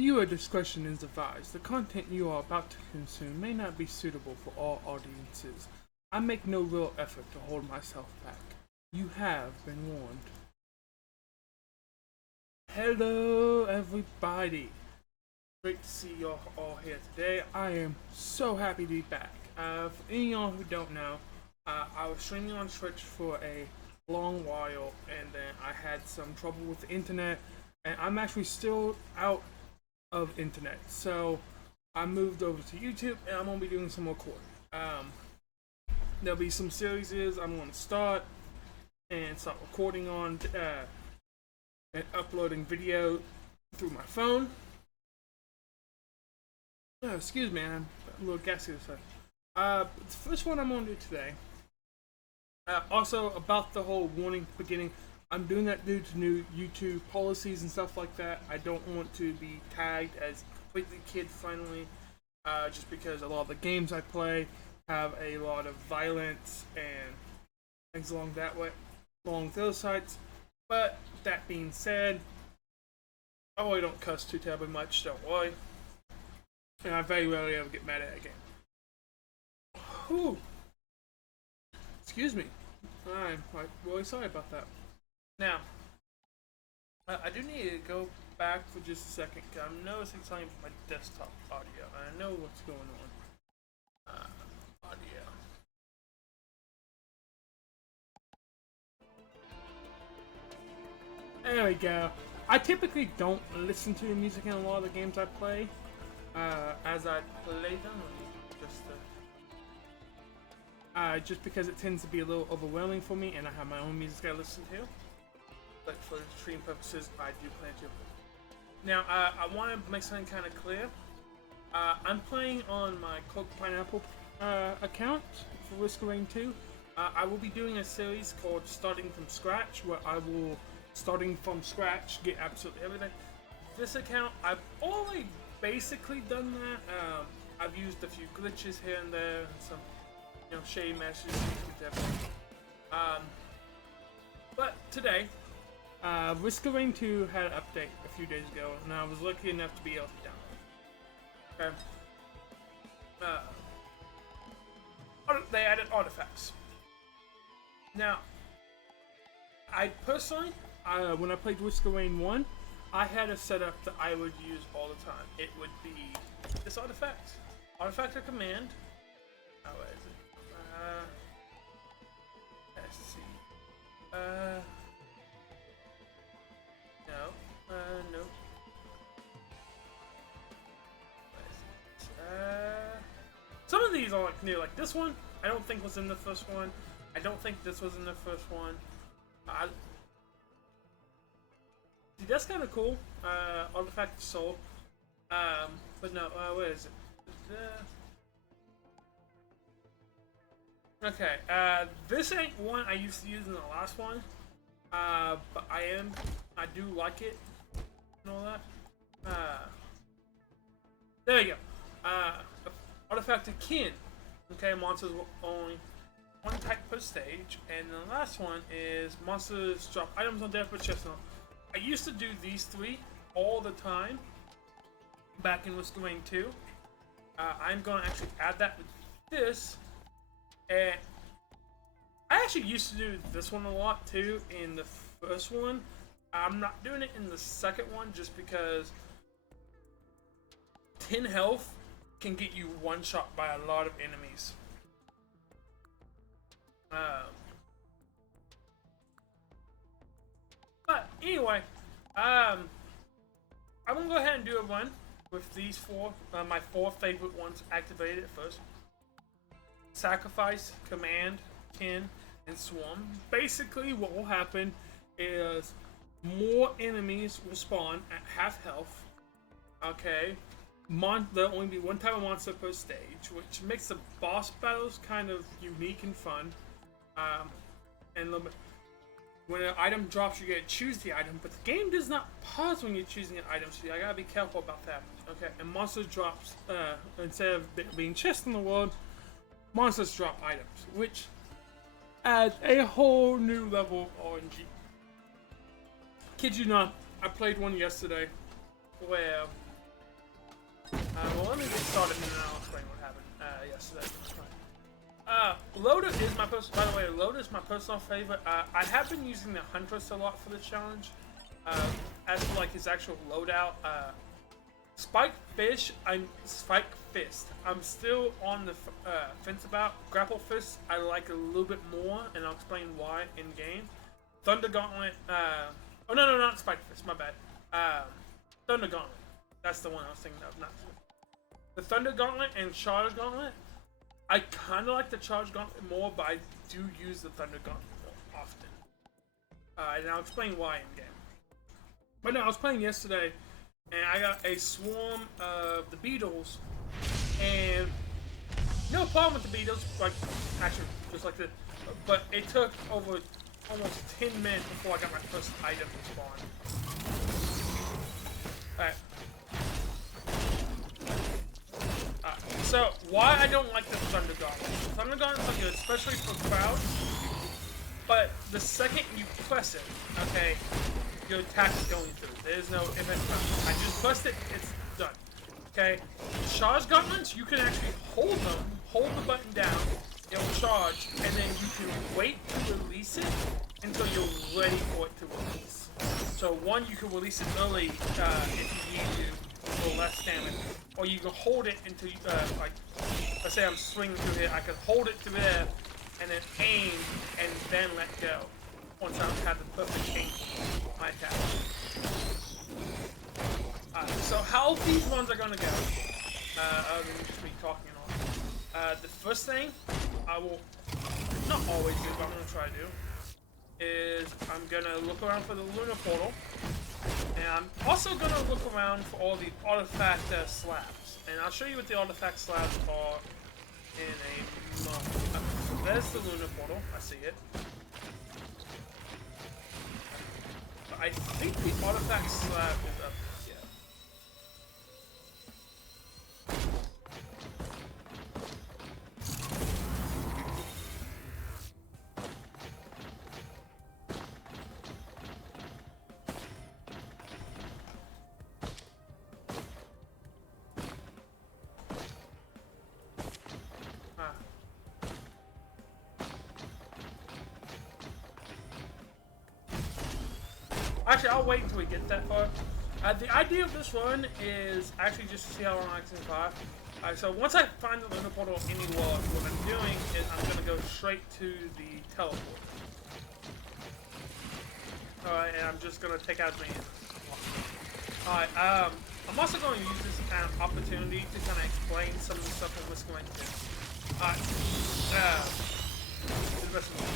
Viewer discretion is advised. The content you are about to consume may not be suitable for all audiences. I make no real effort to hold myself back. You have been warned. Hello, everybody. Great to see y'all all here today. I am so happy to be back. For any of y'all who don't know, I was streaming on Twitch for a long while, and then I had some trouble with the internet, and I'm actually still out of internet. So I moved over to YouTube, and I'm gonna be doing some recording. There'll be some series I'm gonna start recording on and uploading video through my phone. Oh, excuse me, I'm a little gassy this time. The first one I'm gonna do today. Also about the whole warning beginning. I'm doing that due to new YouTube policies and stuff like that. I don't want to be tagged as completely kid friendly, just because a lot of the games I play have a lot of violence and things along that way, along those sides. But that being said, I really don't cuss too terribly much, don't worry. And I very rarely ever get mad at a game. Whew. Excuse me. I'm really sorry about that. Now, I do need to go back for just a second because I'm noticing something with my desktop audio. I know what's going on. Audio. There we go. I typically don't listen to the music in a lot of the games I play. As I play them, just because it tends to be a little overwhelming for me, and I have my own music I listen to. But for stream purposes, I do plan to. Now, I want to make something kind of clear. I'm playing on my Cloak Pineapple account for Risk of Rain 2. I will be doing a series called Starting From Scratch, where I will, starting from scratch, get absolutely everything. This account, I've already basically done that. I've used a few glitches here and there, and some, shady messages. But today, Risk of Rain 2 had an update a few days ago, and I was lucky enough to be able to download it. Okay. They added artifacts. Now, I personally, when I played Risk of Rain 1, I had a setup that I would use all the time. It would be this artifact. Artifact or command. Oh, where is it? Let's see. No. Some of these are like new, like this one. I don't think was in the first one. I don't think this was in the first one. See, that's kind of cool. Artifact of Soul. But no. Where is it? Okay. This ain't one I used to use in the last one. But I do like it and all that. There you go. Artifact of Kin. Okay, monsters will only one type per stage, and the last one is monsters drop items on death per chest. I used to do these three all the time back in Risk of Rain 2. I'm going to actually add that with this, and I actually used to do this one a lot too in the first one. I'm not doing it in the second one just because 10 health can get you one shot by a lot of enemies. But anyway, I'm gonna go ahead and do a run with these four, my four favorite ones activated at first. Sacrifice, Command, Kin, and Swarm. Basically what will happen is more enemies will spawn at half health. Okay. There'll only be one type of monster per stage, which makes the boss battles kind of unique and fun. And when an item drops, you get to choose the item, but the game does not pause when you're choosing an item, so I gotta be careful about that. Okay, and monsters drops, instead of being chests in the world, monsters drop items, which adds a whole new level of RNG. Kid you not, I played one yesterday where Well, let me get started and then I'll explain what happened yesterday. Loda is my by the way, Loda is my personal favorite. I have been using the Huntress a lot for the challenge. As for like his actual loadout, Spike Fist, I'm still on the fence about. Grapple Fist, I like a little bit more, and I'll explain why in game. Thunder Gauntlet, oh no, not Spike Fist, my bad. Thunder Gauntlet, that's the one I was thinking of, not the Thunder Gauntlet and Charge Gauntlet. I kind of like the Charge Gauntlet more, but I do use the Thunder Gauntlet more often. And I'll explain why in game. But no, I was playing yesterday, and I got a swarm of the beetles, and no problem with the beetles, like, actually, just like the, but it took over almost 10 minutes before I got my first item to spawn. Alright. So, why I don't like the Thunder Gauntlet. Thunder Gauntlet is good, especially for crowd, but the second you press it, okay, your attack is going through. There's no if it's I just pressed it, it's done. Okay? Charge gauntlets, you can actually hold them, hold the button down, it'll charge, and then you can wait to release it until you're ready for it to release. So one, you can release it early if you need to for less damage, or you can hold it until you, like, let's say I'm swinging through here, I can hold it to there, and then aim, and then let go. Once I have the perfect aim for my attack. So how these ones are gonna go, other than just me talking and all. The first thing I will not always do, but I'm gonna try to do, is I'm gonna look around for the Lunar Portal, and I'm also gonna look around for all the artifact slabs. And I'll show you what the artifact slabs are in a moment. So there's the Lunar Portal, I see it. I think the artifact slab is up here. Actually, I'll wait until we get that far. The idea of this run is actually just to see how long I can survive. So once I find the Lunar Portal anywhere, what I'm doing is I'm going to go straight to the teleport. Alright, and I'm just going to take out the... Alright, I'm also going to use this kind of opportunity to kind of explain some of the stuff that was going to do. Alright, the rest of it.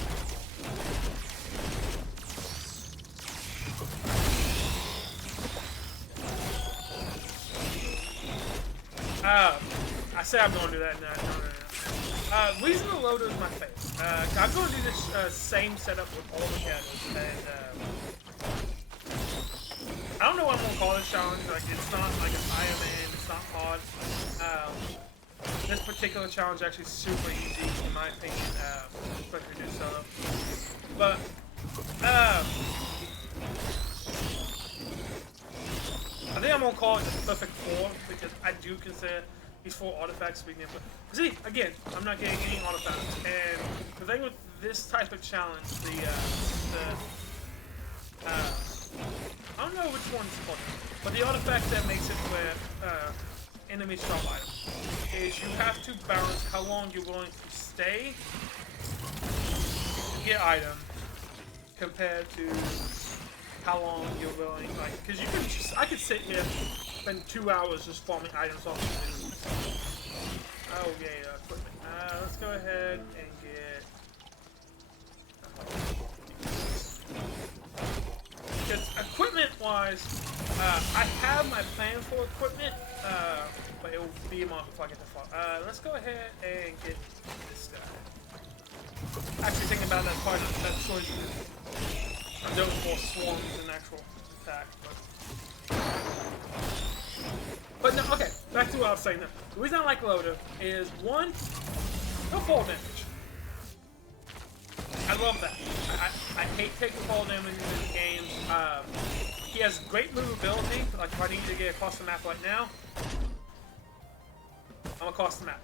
I say I'm going to do that. No. Reason the Loader is my favorite. I'm going to do this same setup with all the characters, and I don't know what I'm going to call this challenge. Like, it's not like an Iron Man. It's not hard. This particular challenge is actually super easy, in my opinion, especially to do solo. But I think I'm going to call it the Perfect 4, because I do consider these 4 artifacts to be near. See, again, I'm not getting any artifacts, and the thing with this type of challenge, I don't know which one's called, but the artifact that makes it where enemies drop items, is you have to balance how long you're willing to stay to get item, compared to how long you're willing, like, because you can just, I could sit here, spend 2 hours just farming items off of this. Oh yeah, equipment. Let's go ahead and get, because equipment-wise, I have my plan for equipment, but it will be a month before I get the fall. Let's go ahead and get this guy. Actually thinking about that part of that choice. I'm doing more swarms than actual attack, but no, okay, back to what I was saying now. The reason I like Loda is, one, no fall damage. I love that. I hate taking fall damage in these games. He has great movability, like if I need to get across the map right now, I'm across the map.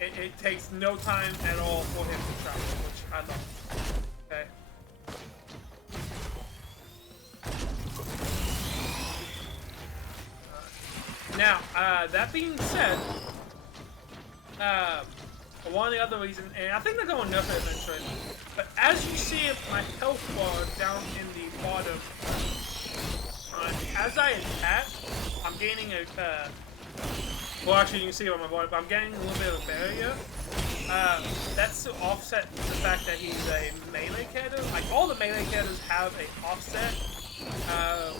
It takes no time at all for him to travel, which I love. Okay. Now, that being said, one of the other reasons, and I think they're going nerf it eventually, but as you see my health bar down in the bottom, as I attack, I'm gaining a, well actually you can see it on my body, but I'm getting a little bit of a barrier. That's to offset the fact that he's a melee character. Like, all the melee characters have a offset.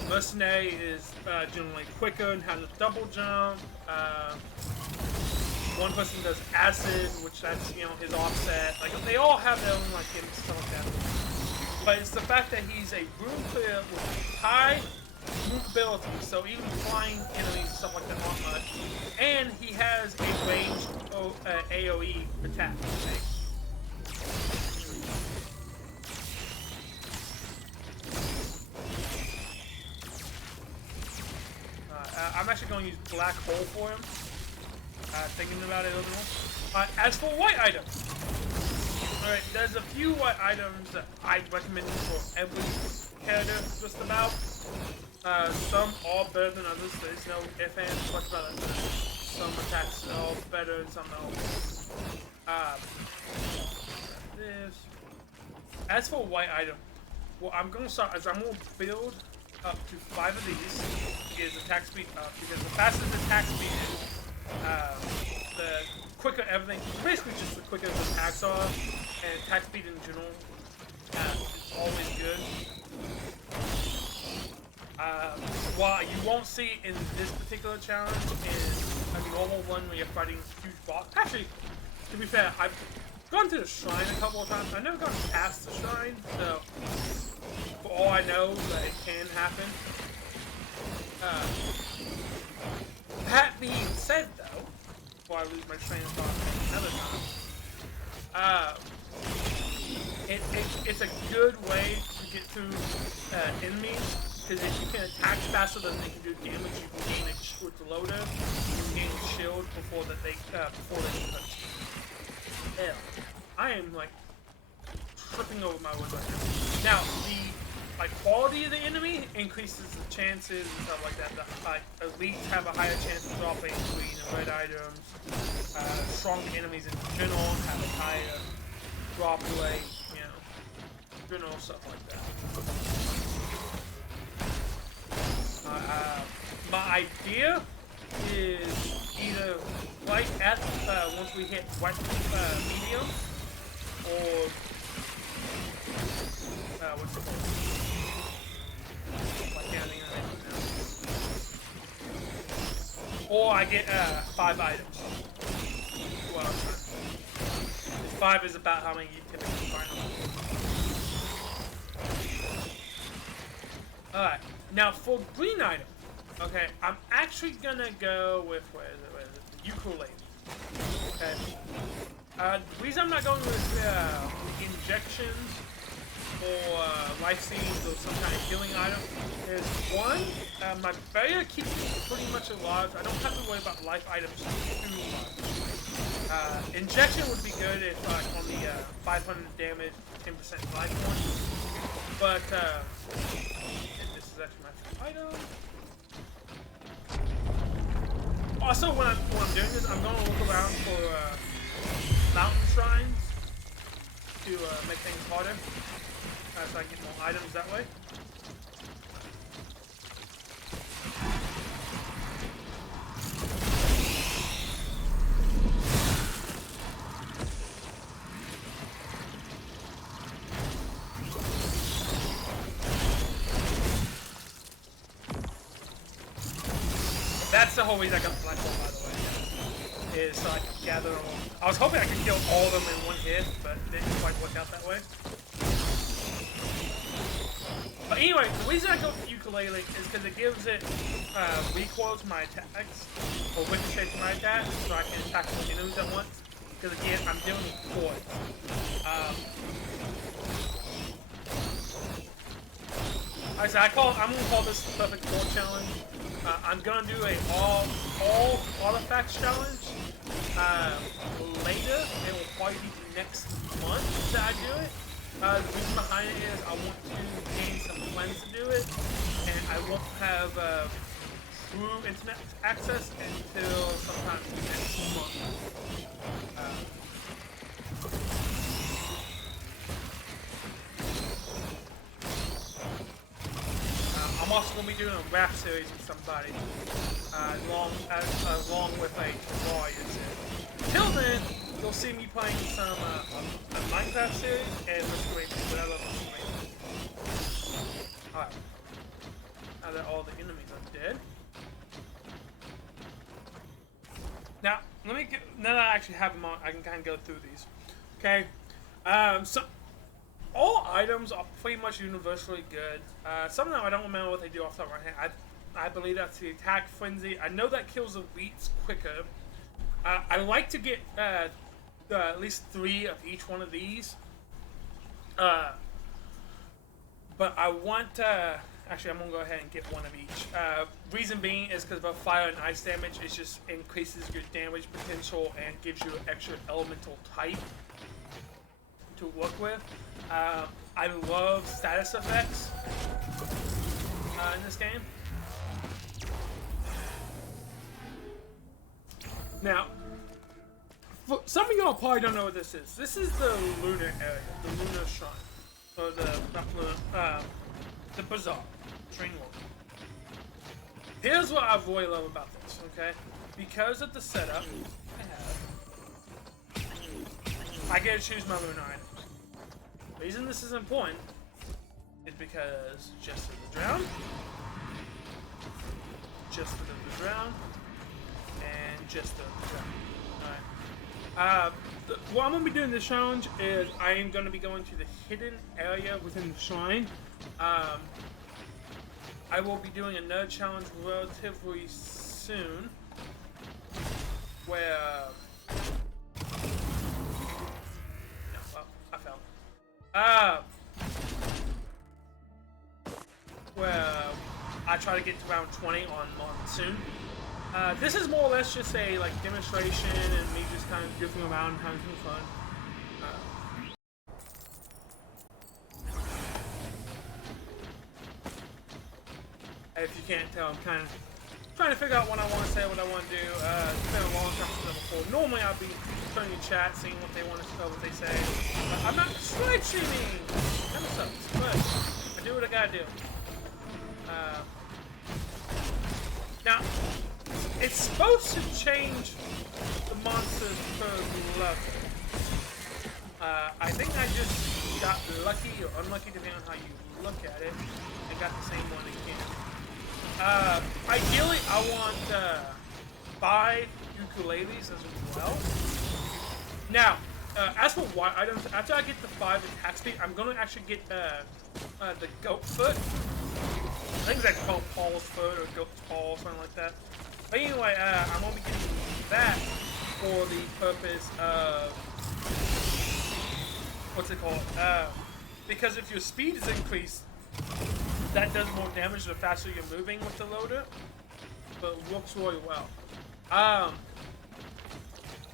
Mercenary is generally quicker and has a double jump. One person does acid, which that's, you know, his offset. Like, they all have their own, like, stuff like that. But it's the fact that he's a room clear with high movability, so even flying enemies and stuff like that aren't much. And he has a ranged AoE attack. I'm actually going to use Black Hole for him. Thinking about it a little more. As for white items, alright, there's a few white items that I recommend for every character, just about. Some are better than others. There's no ifs, ands, buts about it. Some attacks are better and some are. This. As for white item, what I'm going to start is I'm going to build up to 5 of these. Is attack speed up, because the faster the attack speed is, the quicker everything. Basically, just the quicker the attacks are, and attack speed in general is always good. What you won't see in this particular challenge is a normal one where you're fighting huge boss. Actually, to be fair, I've gone to the shrine a couple of times. I've never gone past the shrine, so for all I know, that it can happen. That being said, though, before I lose my train of thought another time, it's a good way to get through enemies, because if you can attack faster than they can do damage, you can gain it with the loader. You can gain a shield before they can touch you. Hell, I am like tripping over my wood right now. Now the quality of the enemy increases the chances and stuff like that. The elites have a higher chance of dropping green and red items. Strong enemies in general have a higher drop rate, you know, general stuff like that. My idea is either right at once we hit white medium, or what's it called? I can't think of it now. Or I get 5 items. Well, 5 is about how many you typically find. Alright, now for green item, okay, I'm actually gonna go with, where is it, the ukulele. Okay. The reason I'm not going with injections or life seeds or some kind of healing item is, one, my barrier keeps me pretty much alive. I don't have to worry about life items too much. Injection would be good if on the 500 damage, 10% life points. But this is actually my item. Also, when I'm doing this, I'm going to look around for mountain shrines to make things harder, so I can get more items that way. That's the whole reason I got the black hole, by the way, is so I can gather them all. I was hoping I could kill all of them in one hit, but it didn't quite work out that way. But anyway, the reason I go with ukulele is because it gives it recoil to my attacks, or ricochet to my attacks, so I can attack more enemies at once. Because again, I'm dealing with poise. Like I said, I'm gonna call this the perfect board challenge. I'm gonna do a all artifacts challenge later. It will probably be next month that I do it. The reason behind it is I want to gain some friends to do it, and I won't have true internet access until sometime next month. I'm also going to be doing a rap series with somebody, along with a warrior. Till then, you'll see me playing some a Minecraft series and Restoration, but I love Restoration. Alright. Now that all the enemies are dead. Now, now that I actually have them on, I can kind of go through these. Okay? So, all items are pretty much universally good. Some of them I don't remember what they do off the top of my head. I believe that's the attack frenzy. I know that kills the elites quicker. I like to get at least 3 of each one of these. But I want actually I'm gonna go ahead and get 1 of each. Reason being is because of fire and ice damage, it just increases your damage potential and gives you an extra elemental type to work with. I love status effects in this game. Now, some of y'all probably don't know what this is. This is the lunar area, the lunar shrine, or the bazaar, train world. Here's what I really love about this, okay? Because of the setup I get to choose my lunar items. The reason this is important is because just for the drown, just for the drown, and just for the drown. Alright. What I'm going to be doing this challenge is I am going to be going to the hidden area within the shrine. I will be doing another challenge relatively soon where where I try to get to round 20 on Monsoon. This is more or less just a demonstration and me just kind of goofing around and having some fun. If you can't tell, I'm kind of trying to figure out what I want to say, what I want to do. It's been a long time since I've done before. Normally I'll be turning in chat, seeing what they want to know, what they say. I'm not live streaming! Kind of sucks, but I do what I gotta do. Now, it's supposed to change the monsters per level. I think I just got lucky or unlucky depending on how you look at it, and got the same one again. Ideally, I want 5 ukuleles as well. Now, as for white items, after I get the 5 attack speed, I'm going to actually get the goat foot. I think it's like called Paul's foot or goat's paw or something like that. But anyway, I'm going to be getting that for the purpose of, what's it called? Because if your speed is increased, that does more damage the faster you're moving with the loader, but it works really well.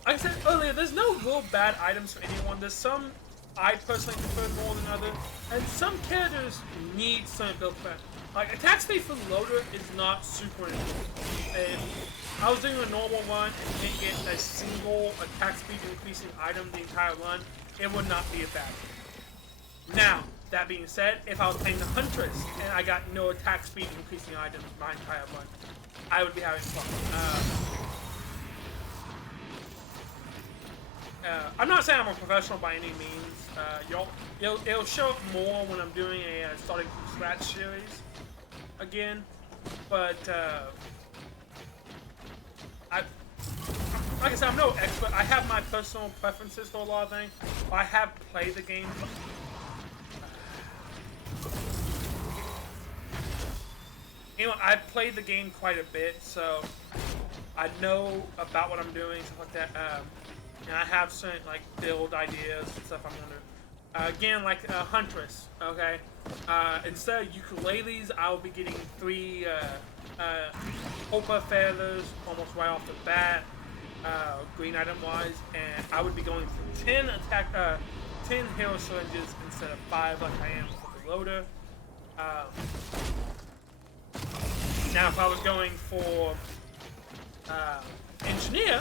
Like I said earlier, there's no real bad items for anyone. There's some I personally prefer more than others, and some characters need some build prep. Like, attack speed for the loader is not super important. If I was doing a normal run and didn't get a single attack speed increasing item the entire run, it would not be a bad thing. Now, that being said, if I was playing the Huntress and I got no attack speed increasing items my entire run, I would be having fun. I'm not saying I'm a professional by any means. It'll show up more when I'm doing a starting from scratch series again, but like I said, I'm no expert. I have my personal preferences for a lot of things. I have played the game. Anyway, I played the game quite a bit, so I know about what I'm doing, stuff like that. And I have certain build ideas and stuff I'm gonna Again, like a huntress. Okay. Instead of ukuleles, I'll be getting 3 Hopa feathers almost right off the bat, green item wise, and I would be going for 10 10 hero syringes instead of 5 like I am for the loader. Now, if I was going for engineer,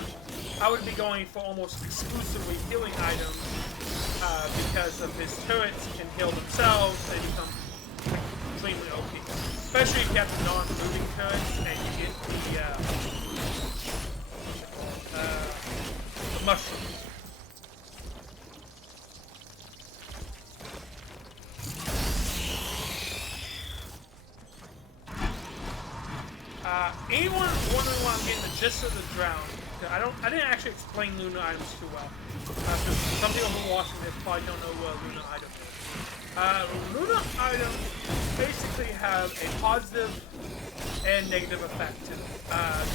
I would be going for almost exclusively healing items because of his turrets can heal themselves. They become extremely OP, especially if you have the non-moving turrets and you get the mushrooms. Anyone wondering why I'm getting the gist of the drown? I didn't actually explain Luna items too well. Some people who are watching this probably don't know what Luna item is. Luna items basically have a positive and negative effect to them.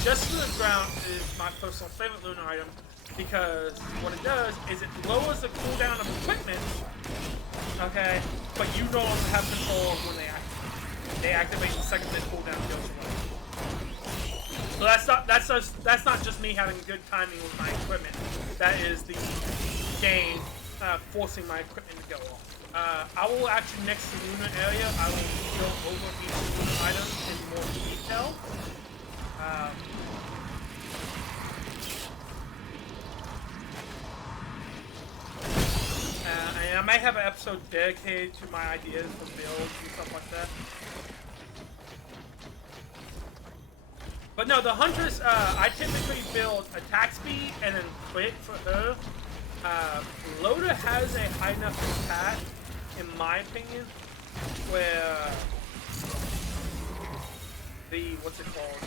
Gist of the drown is my personal favorite Luna item because what it does is it lowers the cooldown of equipment, okay, but you don't have control of when they activate. They activate the second the cooldown goes away. So that's not just me having good timing with my equipment. That is the game forcing my equipment to go off. I will actually, next to the Luna area, I will go over each Luna item in more detail. And I might have an episode dedicated to my ideas for builds and stuff like that. But no, the Huntress, I typically build attack speed and then crit for her. Loda has a high enough attack, in my opinion, where the, what's it called,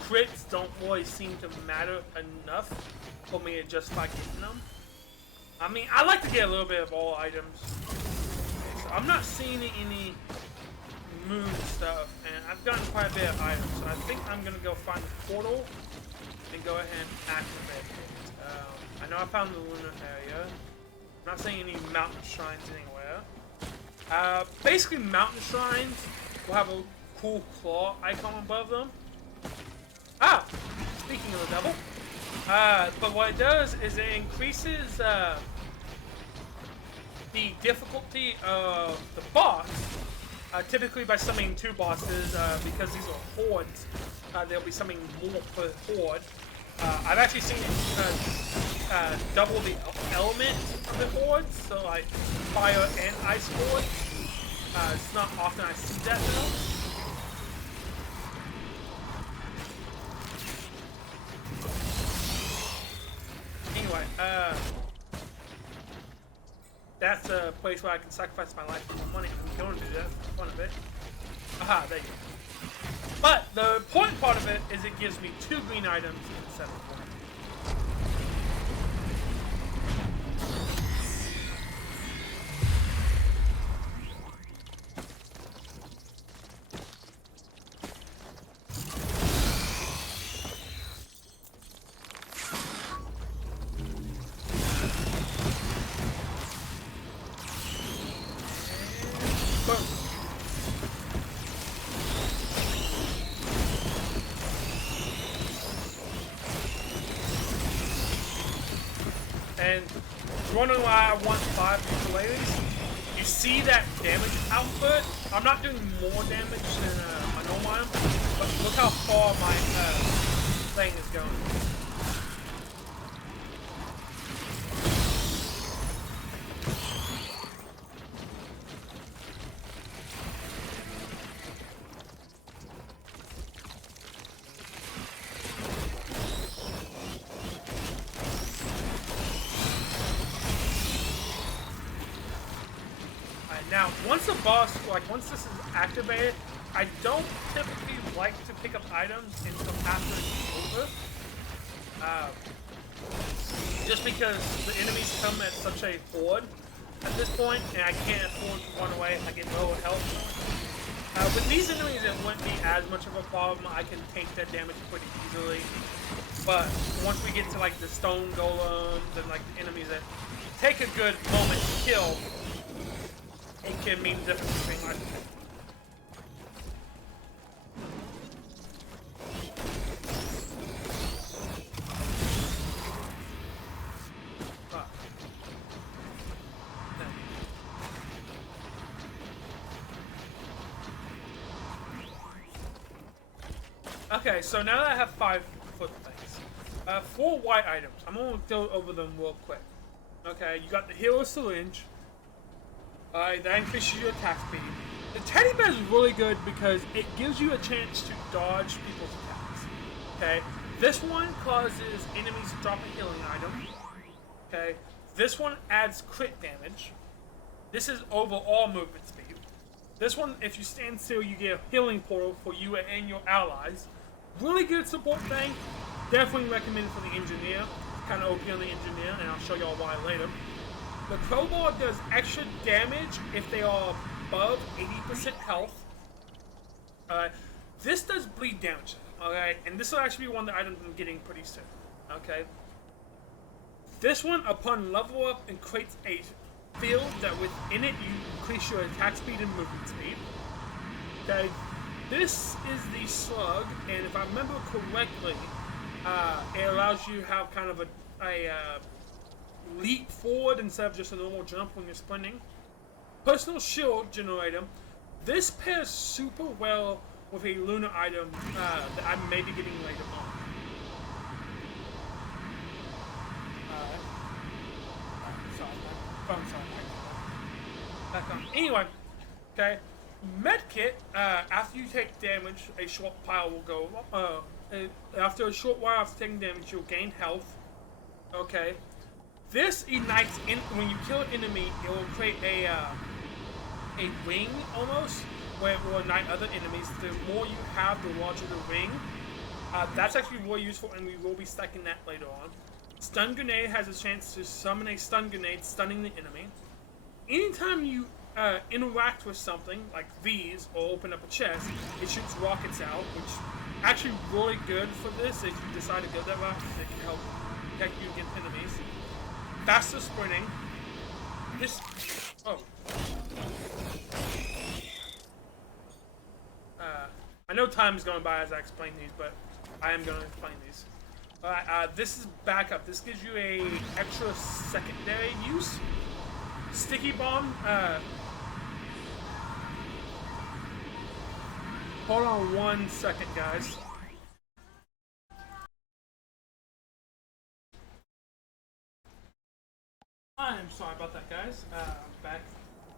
crits don't really seem to matter enough for me to justify getting them. I mean, I like to get a little bit of all items. So I'm not seeing any moon stuff, and I've gotten quite a bit of items, so I think I'm gonna go find the portal and go ahead and activate it. I know I found the Luna area. I'm not seeing any mountain shrines anywhere. Basically, mountain shrines will have a cool claw icon above them. Ah! Speaking of the devil. But what it does is it increases the difficulty of the boss. Typically by summoning 2 bosses, because these are hordes, they'll be summoning more per horde. I've actually seen it double the element of the hordes, so like fire and ice hordes. It's not often I see that though. Anyway, that's a place where I can sacrifice my life for more money. I'm going to do that for the fun of it. Aha, there you go. But the important part of it is it gives me 2 green items instead of 1. And if you're wondering why I want 5 ukuleles, you see that damage output. I'm not doing more damage than my normal item, but look how far my thing is going. Now, once the boss, once this is activated, I don't typically like to pick up items until after it's over. Just because the enemies come at such a horde at this point, and I can't afford to run away if I get low health. With these enemies, it wouldn't be as much of a problem. I can take that damage pretty easily. But once we get to like the stone golems and like the enemies that take a good moment to kill, it can mean the difference between like. Okay, so now that I have 5 foot things, 4 white items. I'm gonna go over them real quick. Okay, you got the healer syringe. That increases your attack speed. The teddy bear is really good because it gives you a chance to dodge people's attacks. Okay, this one causes enemies to drop a healing item. Okay, this one adds crit damage. This is overall movement speed. This one, if you stand still, you get a healing portal for you and your allies. Really good support thing. Definitely recommend for the engineer. Kind of OP on the engineer, and I'll show y'all why later. The crowbar does extra damage if they are above 80% health. This does bleed damage. Alright, and this will actually be one of the items I'm getting pretty soon. Okay. This one, upon level up, and creates a field that within it you increase your attack speed and movement speed. Okay. This is the slug, and if I remember correctly, it allows you to have kind of a leap forward instead of just a normal jump when you're sprinting. Personal shield generator. This pairs super well with a lunar item that I may be getting later on. Sorry, my phone's on. Back on. Anyway, okay. Medkit, after you take damage, a short pile will go. After a short while after taking damage, you'll gain health. Okay. This ignites when you kill an enemy. It will create a ring almost, where it will ignite other enemies. The more you have, the larger the ring. That's actually really useful, and we will be stacking that later on. Stun grenade has a chance to summon a stun grenade, stunning the enemy. Anytime you interact with something like these or open up a chest, it shoots rockets out, which actually really good for this if you decide to go that route. It can help protect you against enemies. Faster sprinting. This. Oh. I know time is going by as I explain these, but I am going to explain these. Alright, this is backup. This gives you a extra secondary use. Sticky bomb. Hold on 1 second, guys. I'm sorry about that, guys. I'm back.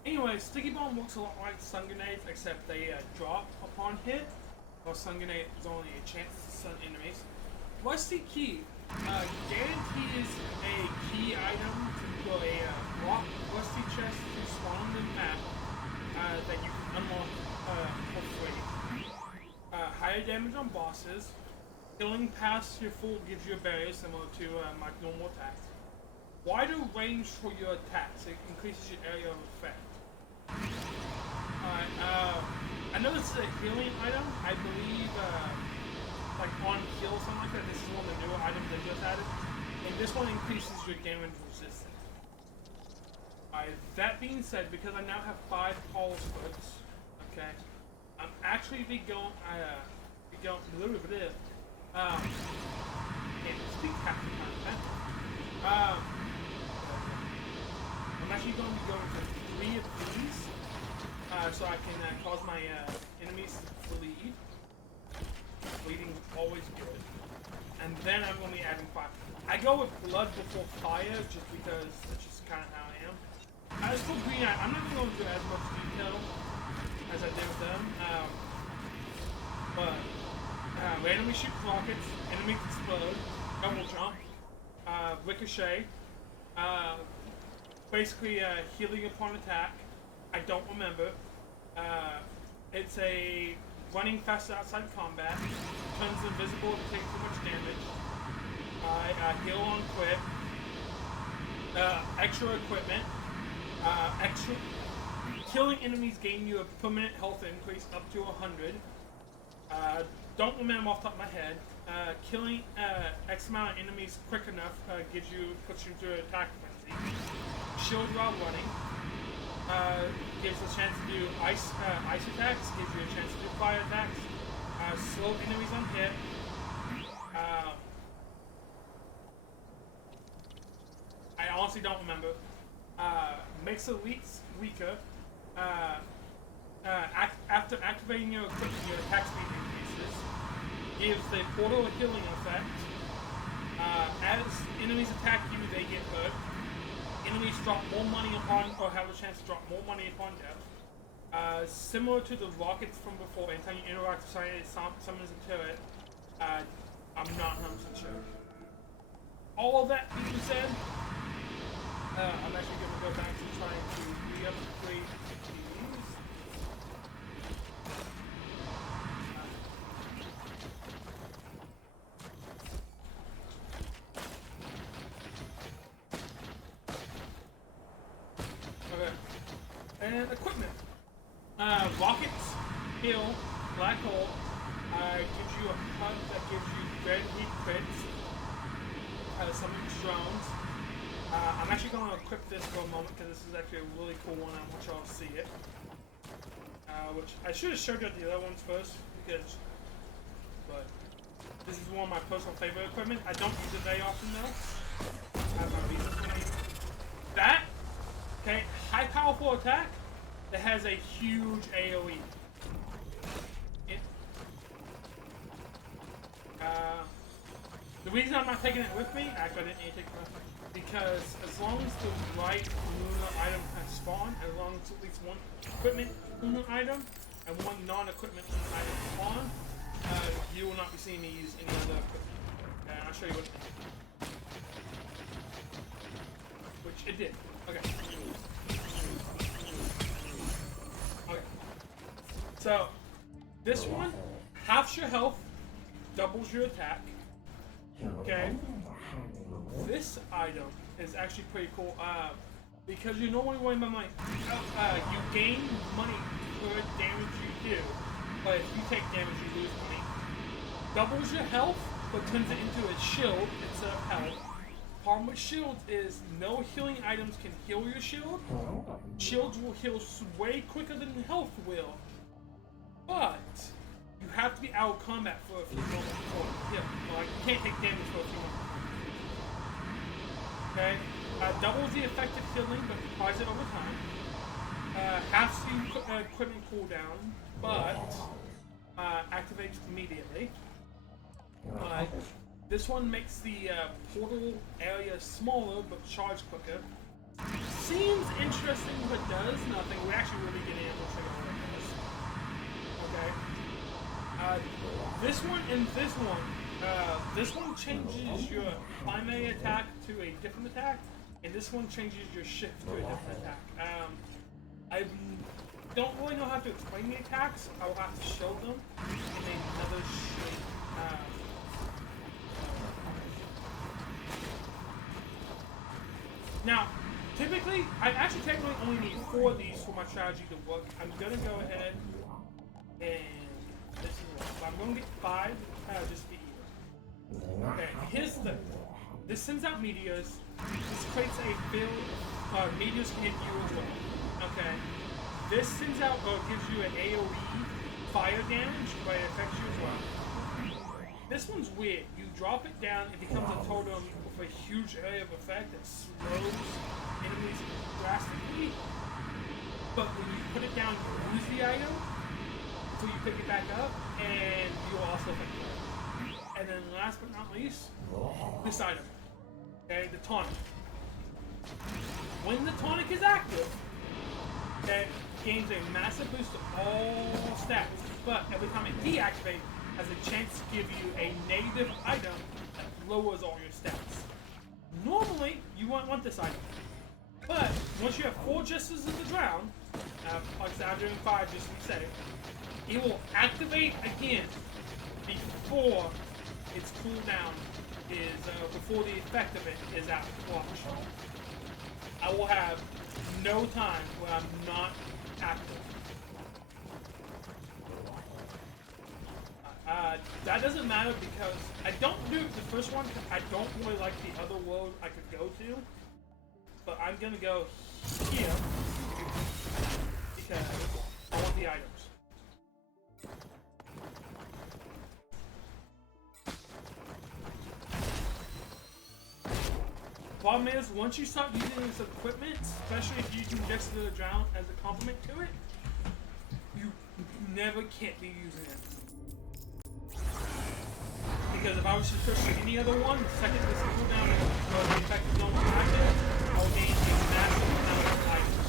Anyway, Sticky Bomb looks a lot like stun grenades, except they drop upon hit, while stun grenade is only a chance to stun enemies. Rusty Key guarantees a key item to a rock rusty chest to spawn on the map that you can unlock for free. Higher damage on bosses. Killing past your full gives you a barrier similar to my normal attacks. Wider range for your attacks. It increases your area of effect. Alright, I know this is a healing item. I believe, like on kill, something like that. This is one of the newer items they just added. And this one increases your damage resistance. Alright, that being said, because I now have 5 pulse hooks, okay, I'm actually can't speak half the time, okay? I'm actually going to be going for 3 of these, so I can cause my enemies to bleed. Bleeding is always good. And then I'm going to be adding 5. I go with blood before fire, just because that's just kind of how I am. As for green, I'm not going to go into as much detail as I did with them. But randomly shoot rockets, enemies explode, double jump, ricochet. Basically, healing upon attack. I don't remember. It's a running faster outside combat. Turns invisible if you take too much damage. Heal on quit. Extra equipment. Extra killing enemies gain you a permanent health increase up to 100. Don't remember off the top of my head. Killing X amount of enemies quick enough puts you into an attack frenzy. Shield while running. Gives a chance to do ice attacks. Gives you a chance to do fire attacks. Slow enemies on hit. I honestly don't remember. Makes elites weaker. After activating your equipment, your attack speed increases. Gives the portal a healing effect. As enemies attack you, they get hurt. Enemies drop more money or have a chance to drop more money upon death. Similar to the rockets from before, anytime you interact with summons a turret, I'm not 100% sure. All of that being said, I'm actually going to go back to trying to re-upgrade these. Okay. And equipment. Rockets, heal, black hole, gives you a HUD that gives you red heat crits, summons drones. I'm actually going to equip this for a moment because this is actually a really cool one. I want y'all to see it. Which I should have showed you the other ones first but this is one of my personal favorite equipment. I don't use it very often though. I have my reasons for it. That, okay, high powerful attack that has a huge AoE. The reason I'm not taking it with me, actually I didn't need to take it with me, because as long as the right lunar item has spawned, as long as at least one equipment lunar item and one non-equipment lunar item spawn, you will not be seeing me use any other equipment. And I'll show you what it did. Which it did. Okay. Okay. So, this one halves your health, doubles your attack. Okay. This item is actually pretty cool. Because you're normally worrying about money. You gain money per damage you do, but if you take damage, you lose money. Doubles your health, but turns it into a shield instead of health. Problem with shields is no healing items can heal your shield. Shields will heal way quicker than health will, but you have to be out of combat for a few moments before you heal. Like, you can't take damage for a few moments. Okay, doubles the effective healing, but requires it over time. Halves the equipment cooldown, but activates immediately. This one makes the portal area smaller, but charge quicker. Seems interesting, but does nothing. We're actually really getting able to figure out what it does. Okay. This one and this one. This one changes your primary attack to a different attack, and this one changes your shift to a different attack. I don't really know how to explain the attacks. I will have to show them in another stream. Now, typically, I actually technically only need 4 of these for my strategy to work. I'm gonna go ahead and this is what. So I'm gonna get 5 just to be even. Okay, here's the thing. This sends out meteors. This creates a field. Meteors can hit you as well. Okay. This sends out gives you an AoE fire damage, but it affects you as well. This one's weird. You drop it down, it becomes a totem with a huge area of effect that slows enemies drastically. But when you put it down, you lose the item until you pick it back up, and you will also affect it. And then last but not least, this item. Okay, the tonic. When the tonic is active, okay, it gains a massive boost to all stats. But every time it deactivates, it has a chance to give you a negative item that lowers all your stats. Normally, you won't want this item. But once you have 4 Jesters in the ground, like I said, I'm doing 5 just to be safe, it will activate again before its cooldown is, before the effect of it is out. Watch. I will have no time where I'm not active. That doesn't matter because I don't do the first one because I don't really like the other world I could go to. But I'm gonna go here because I want the items. Problem is, once you start using this equipment, especially if you use Index to the Drown as a complement to it, you never can't be using it. Because if I was to push any other one, the second this cooldown is the effective zone is active, I'll gain a massive amount of items.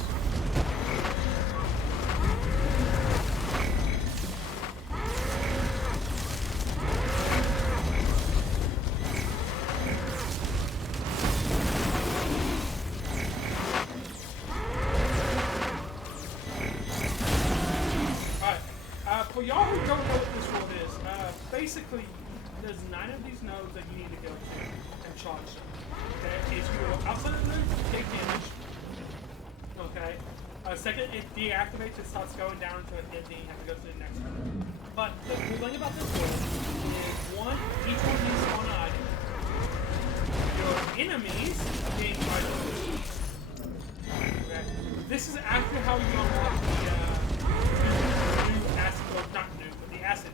For y'all who don't know what this world is, basically, there's 9 of these nodes that you need to go to and charge them. Okay? If you're outside of the node, you take damage. Okay? Second, it deactivates, it starts going down into an empty, you have to go to the next one. But the cool thing about this world is, one, each one needs one item. Your enemies gain items. Okay? This is actually how you unlock the, acid, well, not new, but the acid.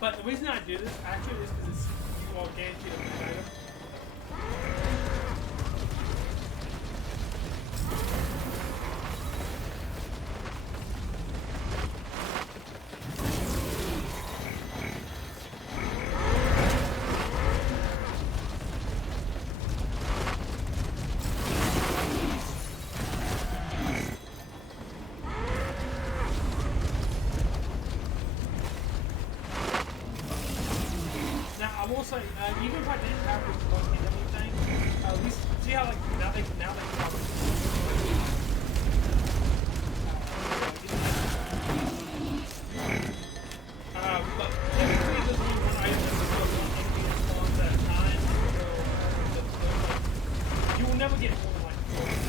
But the reason I do this actually is because you all guaranteed a good item. I will say, even if I didn't have this one in everything, at least see how like now they probably but typically there's only one item that will go one enemy spawns at a time, so you will never get more than like 4.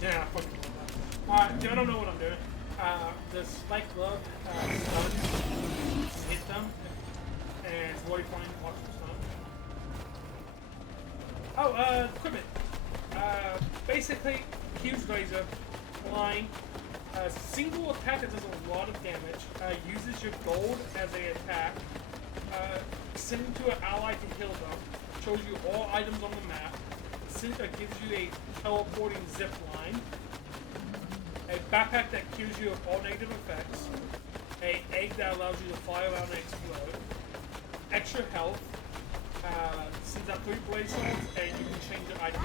Yeah, fucking love that. I don't know what I'm doing. The spike glove stun, hit them, and it's really fun to watch the stun. Oh, equipment. Basically, huge laser, flying, single attack that does a lot of damage, uses your gold as an attack, send it to an ally to heal them, shows you all items on the map, gives you a teleporting zip line, a backpack that cures you of all negative effects, an egg that allows you to fly around and explode, extra health, sends out 3 blade swords, and you can change your item.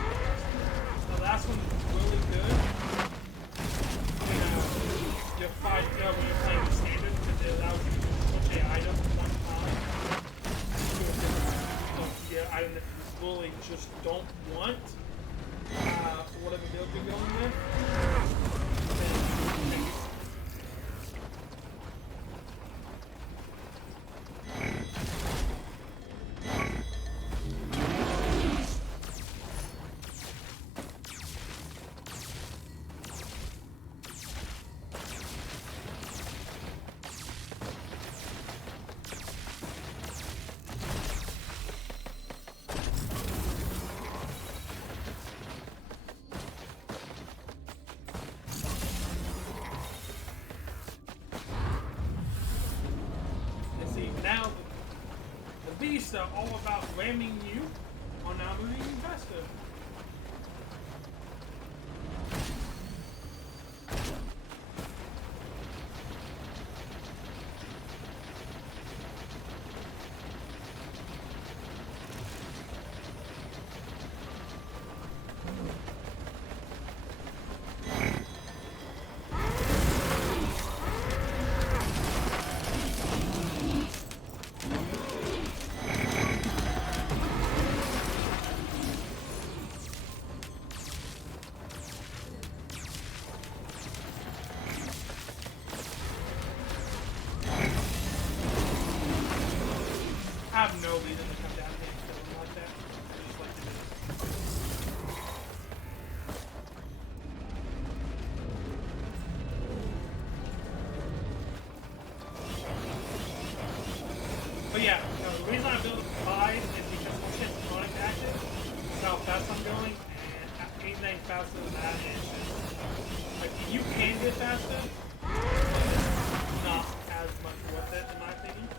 The last one is really good. Your fight when you're playing standard, because it allows you to switch an item one time to a different item that you really just don't want for whatever build you're going with. Now, the beasts are all about ramming you or now moving even faster. I have no reason to come down here and kill him like that. I just like to do it. But yeah, the reason I built 5 is because once it's demonic active, that's how fast I'm going, and 8 faster than that is just, like, you can get faster, but it's not as much worth it in my opinion.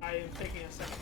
I am taking a second.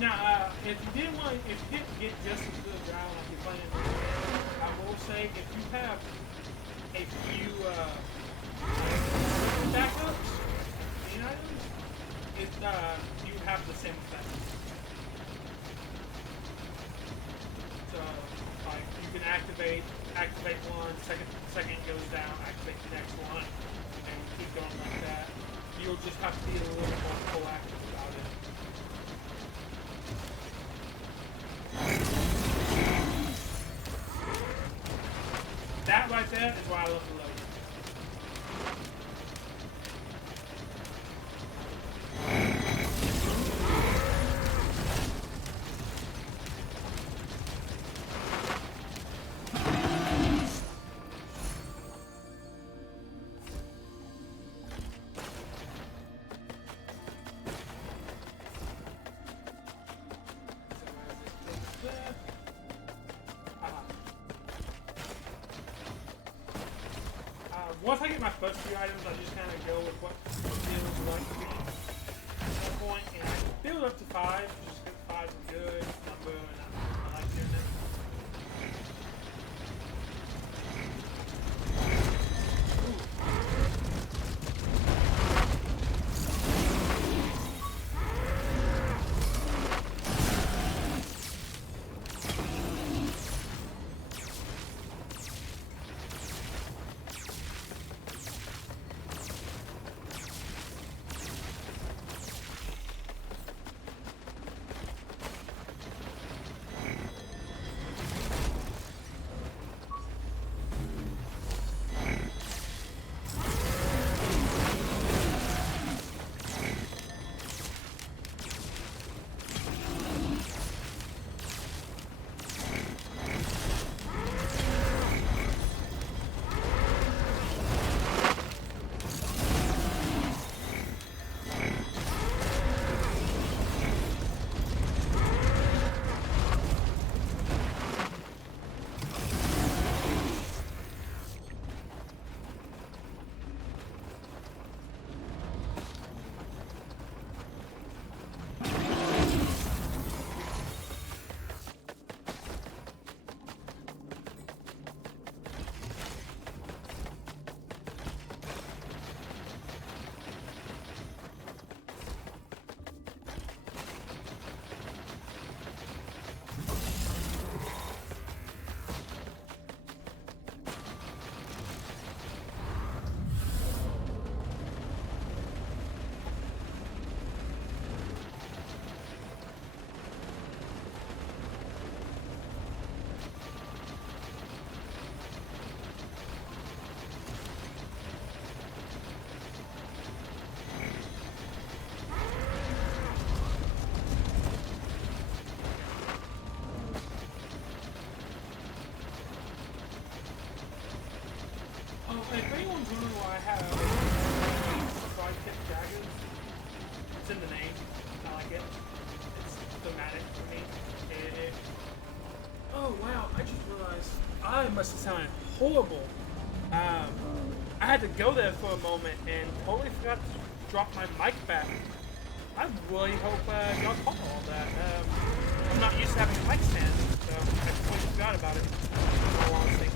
Now, if you didn't get just as good ground like you're playing, I will say if you have a few backups, you have the same effect. So, like you can activate one, second goes down, activate the next one, and keep going like that. You'll just have to be a little bit more proactive about it. That right there is why I love the load. Once I get my first few items, I just kind of go with what feels like to me at that point, and I build up to 5, just because 5 is a good number, and I like doing that. go there for a moment and totally forgot to drop my mic back. I really hope y'all caught all that. I'm not used to having a mic stand, so I totally forgot about it, in all honesty.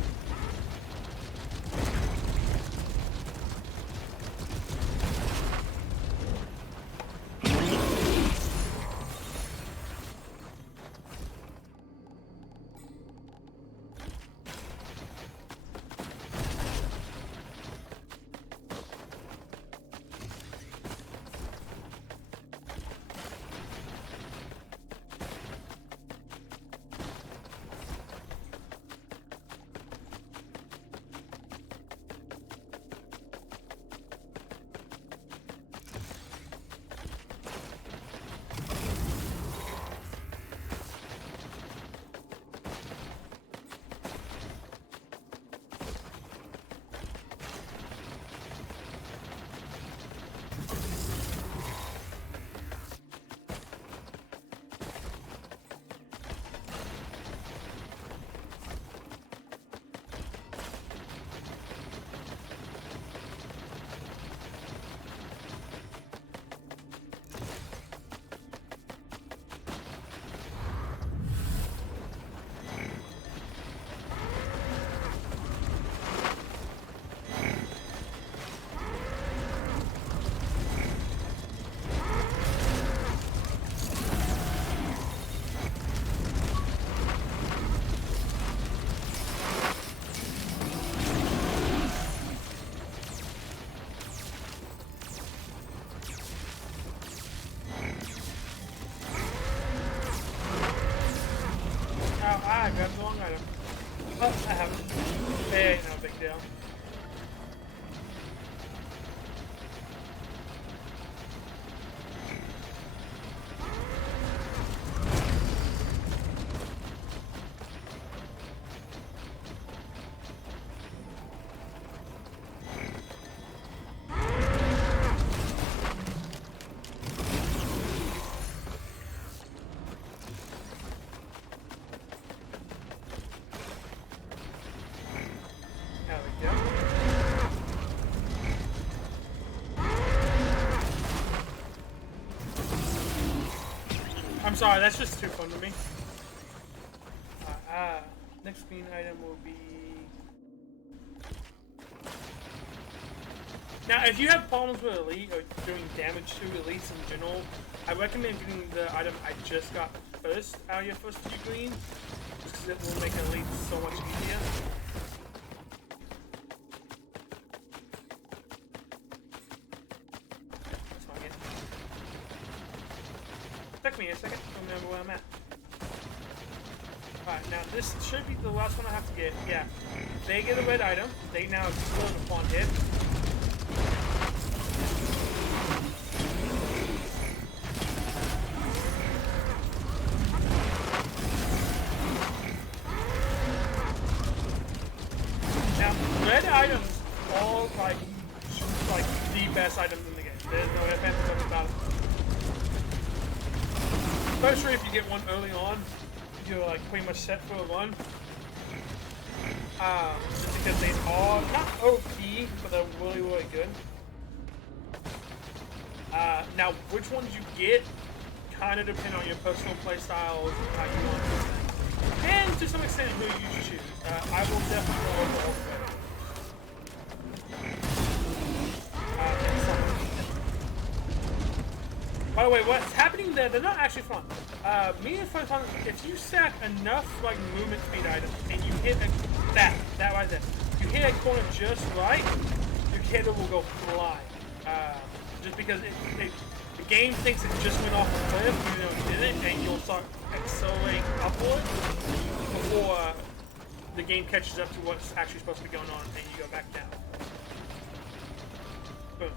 I grabbed the wrong item. Oh, I haven't. Hey, no big deal. There we go. I'm sorry, that's just too fun to me. Next green item will be... Now, if you have problems with Elite or doing damage to Elites in general, I recommend getting the item I just got first out of your first few greens, just because it will make Elite so much easier. Took me a second to remember where I'm at. Alright, now this should be the last one I have to get. Yeah. They get a red item. They now explode upon hit. Now, red items all like the best items in the game. There's no ifs, ands, or buts about it. Especially if you get one early on, you're like pretty much set for a run. Just because they are not OP, but they're really, really good. Now, which ones you get kind of depend on your personal playstyle, how you want to, and to some extent who you choose. I will definitely go over all of them. By the way, what's happening there, they're not actually fun. Me and Photon, if you stack enough like movement speed items and you hit that right there, you hit a corner just right, your kiddo will go flying. Just because the game thinks it just went off a cliff, even though it didn't, and you'll start accelerating upward before the game catches up to what's actually supposed to be going on, and you go back down. Boom.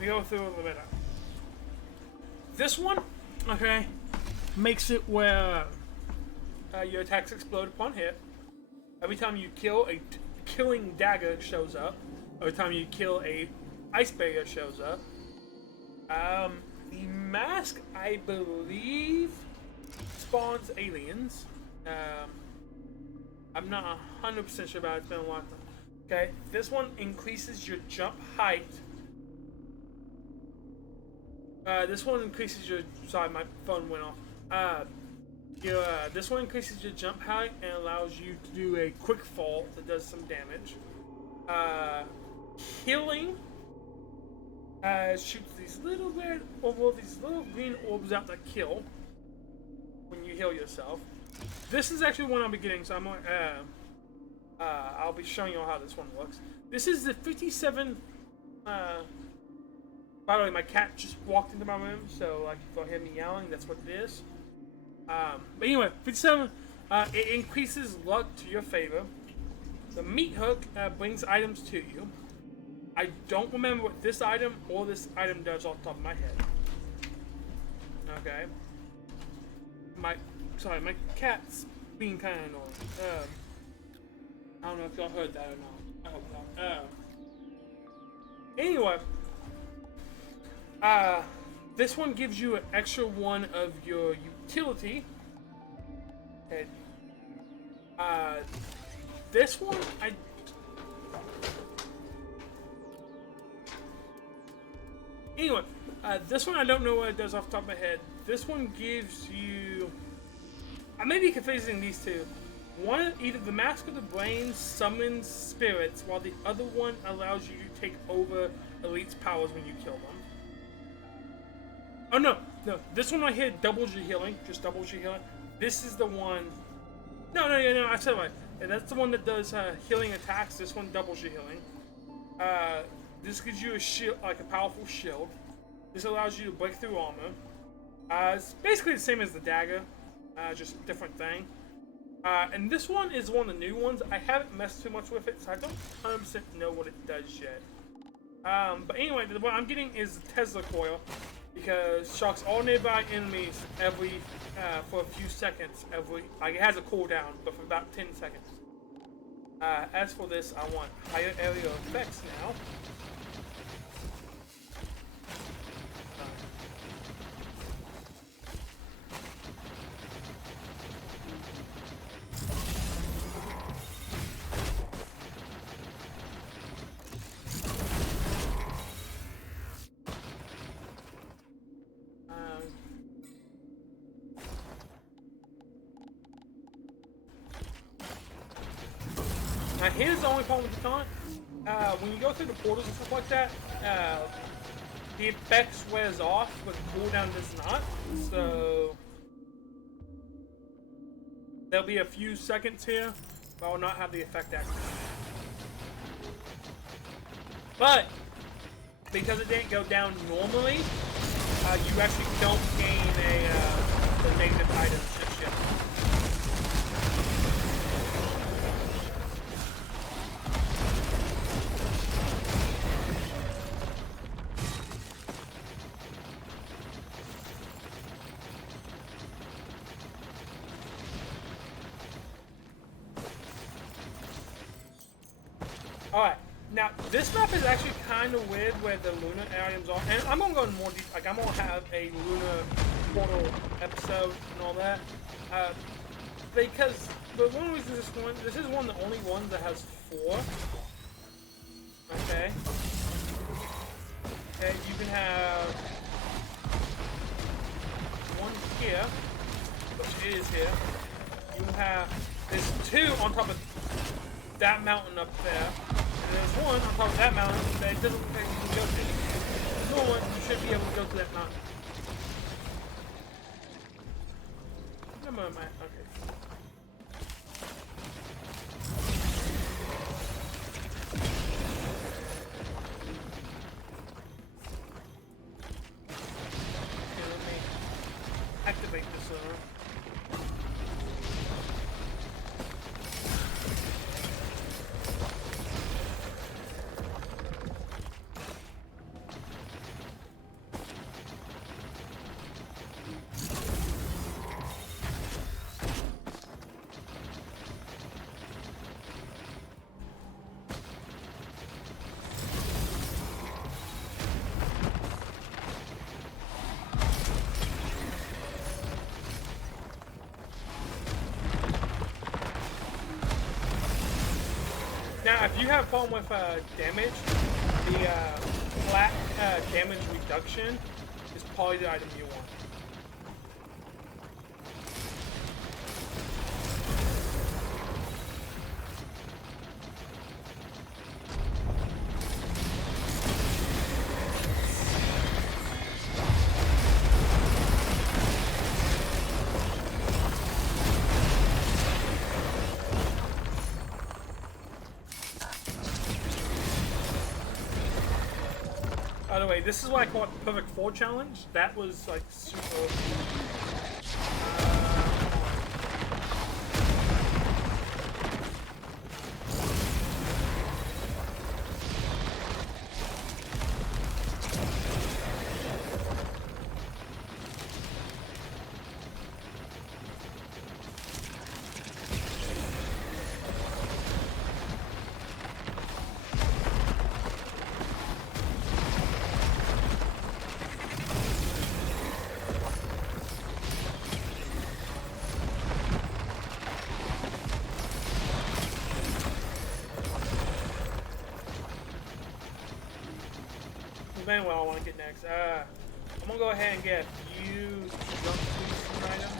We go through a little bit. This one, okay, makes it where your attacks explode upon hit. Every time you kill, a killing dagger shows up. Every time you kill, a ice barrier shows up. The mask, I believe, spawns aliens. I'm not 100% sure about it. It's been a long time. Okay, this one increases your jump height. This one increases your. Sorry, my phone went off. This one increases your jump height and allows you to do a quick fall that does some damage. Healing. Shoots these little red, these little green orbs out that kill when you heal yourself. This is actually one I'll be getting, so I'll be showing you all how this one works. This is the 57. By the way, my cat just walked into my room, so like if you hear me yelling, that's what it is. But anyway, 57. It increases luck to your favor. The meat hook brings items to you. I don't remember what this item or this item does off the top of my head. Okay. My cat's being kind of annoying. I don't know if y'all heard that or not. I hope not. Anyway, this one gives you an extra one of your utility. Okay. This one Anyway, this one I don't know what it does off the top of my head. This one gives you. I may be confusing these two. One, either the Mask of the Brain summons spirits, while the other one allows you to take over Elite's powers when you kill them. Oh no. This one right here doubles your healing. Just doubles your healing. This is the one. No. I said right. Yeah, that's the one that does healing attacks. This one doubles your healing. This gives you a shield, like a powerful shield. This allows you to break through armor. It's basically the same as the dagger, just a different thing. And this one is one of the new ones. I haven't messed too much with it, so I don't 100% know what it does yet. But anyway, what I'm getting is the Tesla coil, because shocks all nearby enemies for a few seconds. Like it has a cooldown, but for about 10 seconds. As for this, I want higher area effects now. Now here's the only problem with the taunt. When you go through the portals and stuff like that, the effects wears off, but the cooldown does not. So there'll be a few seconds here, but I will not have the effect active. But because it didn't go down normally, you actually don't gain the negative items just yet. Alright, now this map is actually kind of weird where the lunar items are, and I'm gonna go in more deep, like I'm gonna have a lunar portal episode and all that, because the one reason this is one of the only ones that has 4, okay, you can have one here, which is here, you have, there's 2 on top of that mountain up there. And there's one on top of that mountain that it doesn't look like you can go to. There's no one you should be able to go to that mountain. Okay. Okay, let me activate this over. Now, if you have a problem with damage, the flat damage reduction is probably the item you want. By the way, this is what I call it the Perfect 4 challenge. That was like super. Man, what I want to get next. I'm gonna go ahead and get a few junk food items.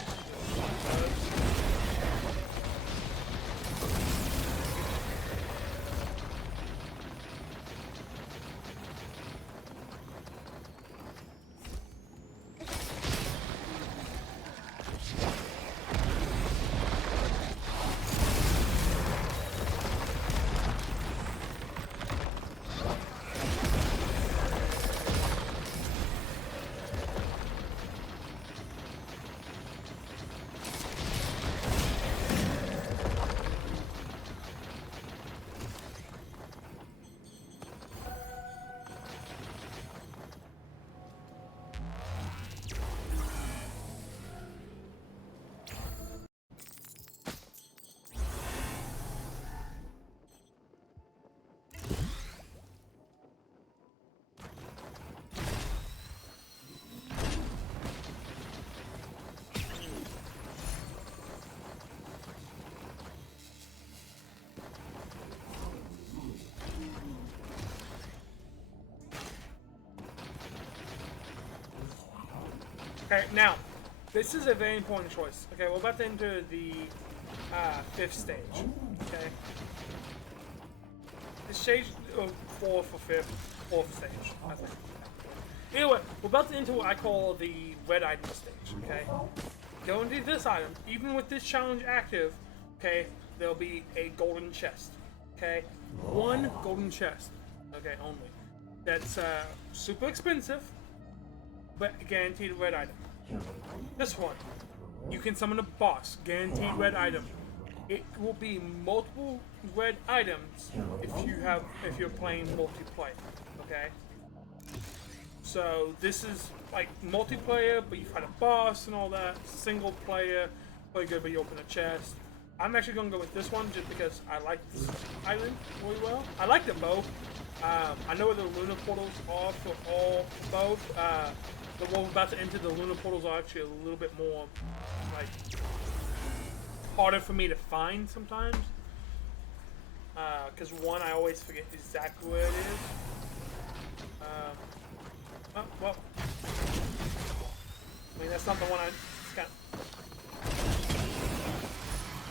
Okay, now, this is a very important choice. Okay, we're about to enter the 5th stage. Okay. This stage, 4th or 5th, 4th stage, I think. Anyway, we're about to enter what I call the red item stage. Okay. Go into this item, even with this challenge active, okay, there'll be a golden chest. Okay, one golden chest. Okay, only. That's super expensive, but guaranteed red item. This one, you can summon a boss, guaranteed red item. It will be multiple red items if you're playing multiplayer. Okay. So this is like multiplayer, but you've had a boss and all that. Single player, play good, but you open a chest. I'm actually gonna go with this one just because I like this island really well. I like them both. I know where the lunar portals are for both. The one we're about to enter, the lunar portals are actually a little bit more like harder for me to find sometimes. Because one, I always forget exactly where it is. Oh, well. I mean, that's not the one I just got.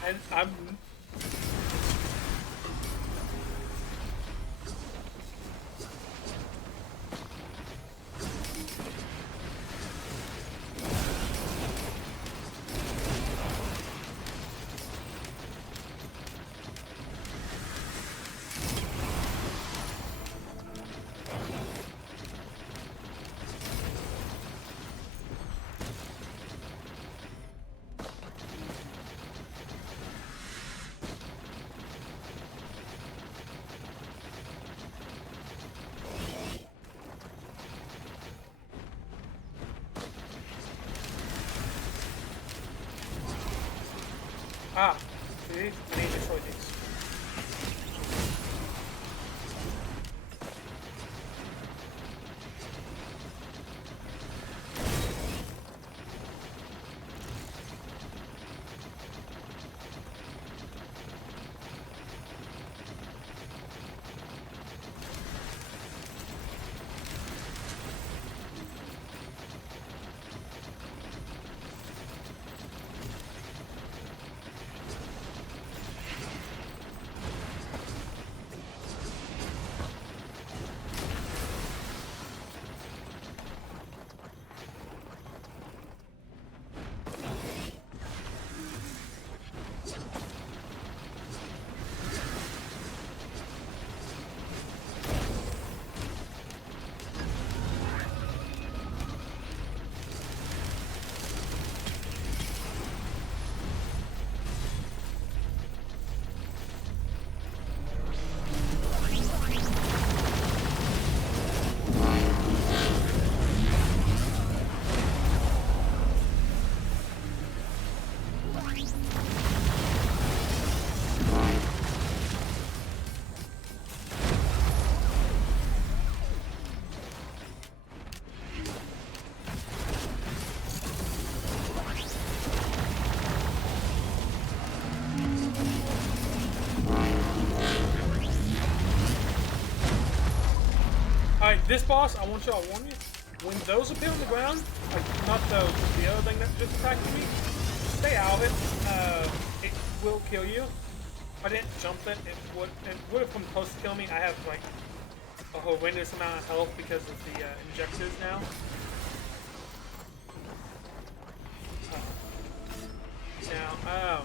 And I'm. Ah, see? I need to destroy these. Alright, this boss, I want y'all to warn you. When those appear on the ground, like not those, but the other thing that just attacked me, stay out of it. It will kill you. If I didn't jump it, it would have come close to kill me. I have like a horrendous amount of health because of the injectors now. Now,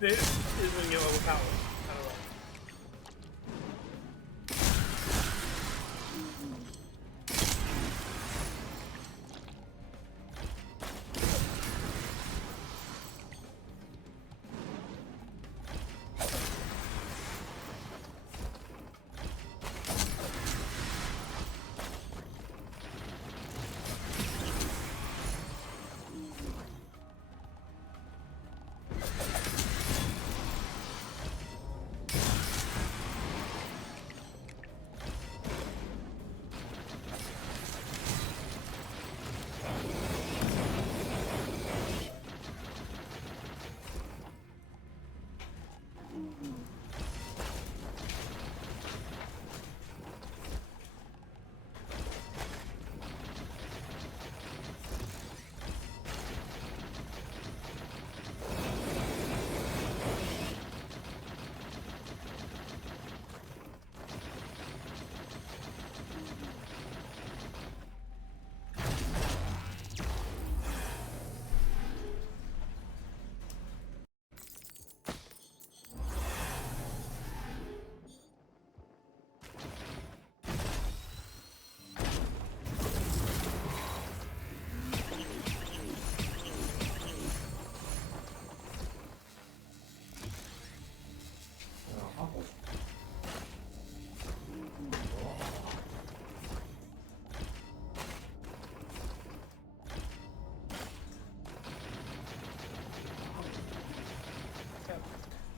this is when you're overpowered. Not at all.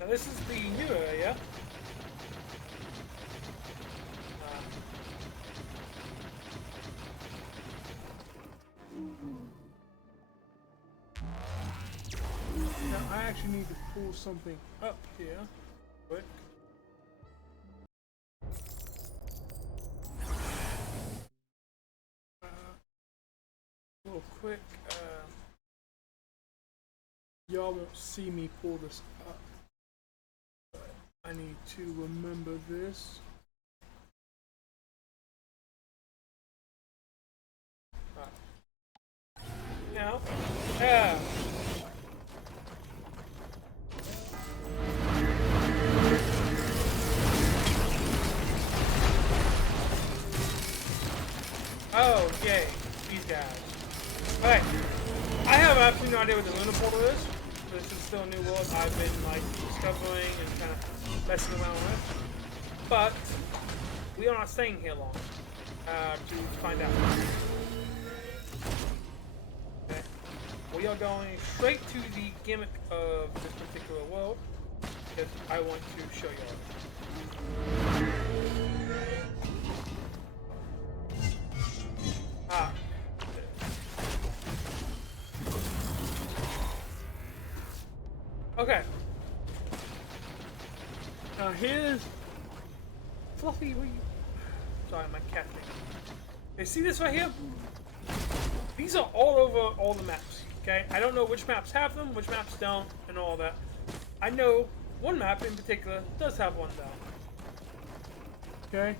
Now this is the new area. Now I actually need to pull something up here, quick. Real quick. Y'all won't see me pull this up. I need to remember this. Now, oh, yay, these guys. Alright, I have absolutely no idea what the lunar portal is. This is still a new world I've been like discovering and kind of messing around with. But we are not staying here long to find out. Okay. We are going straight to the gimmick of this particular world because I want to show you all. Okay. Now here's Fluffy. Sorry, my cat thing. You see this right here? These are all over all the maps. Okay, I don't know which maps have them, which maps don't, and all that. I know one map in particular does have one down. Okay.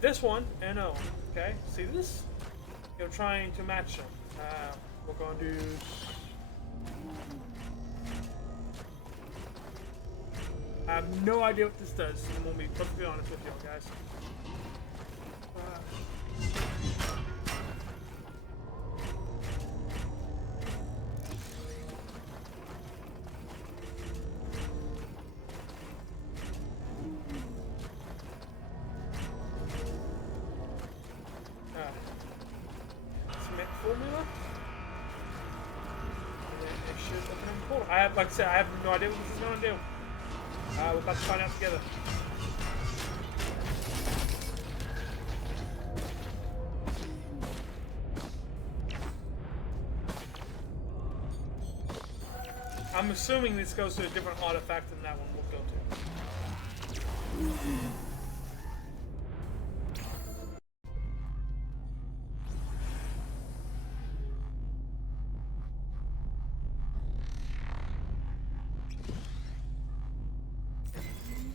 This one and okay. See this? trying to match them. We're gonna do. I have no idea what this does. I'm gonna be perfectly honest with y'all guys. Cement formula. And then it should open in portal. Like I said, I have no idea what this is gonna do. We're about to find out together. I'm assuming this goes to a different artifact than that one will go to.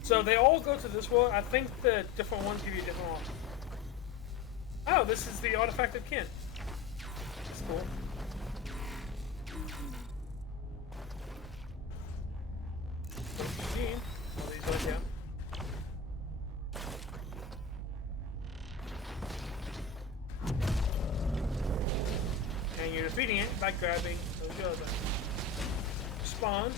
So they all go to this world. I think the different ones give you different ones. Oh, this is the artifact of kin. That's cool. All these right here. And you're defeating it by grabbing those other. Spawn.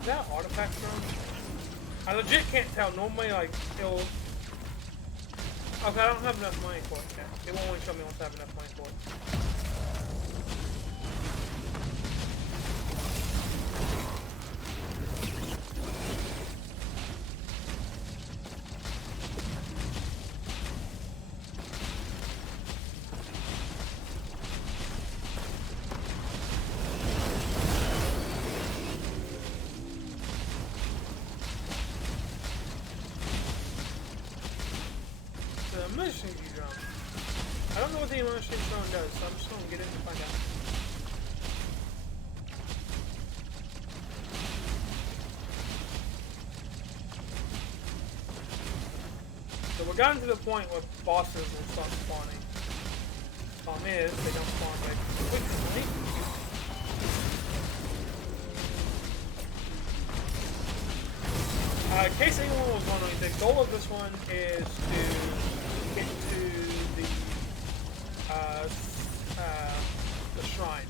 Is that artifact from? I legit can't tell. Normally, like, it'll. Okay, I don't have enough money for it yet. It won't only show me once I have enough money for it. Immersion drone. I don't know what the immersion drone does, so I'm just going to get in and find out. So we're gotten to the point where bosses will start spawning. Problem is, they don't spawn very quickly. In case anyone was wondering, the goal of this one is to get to the shrine.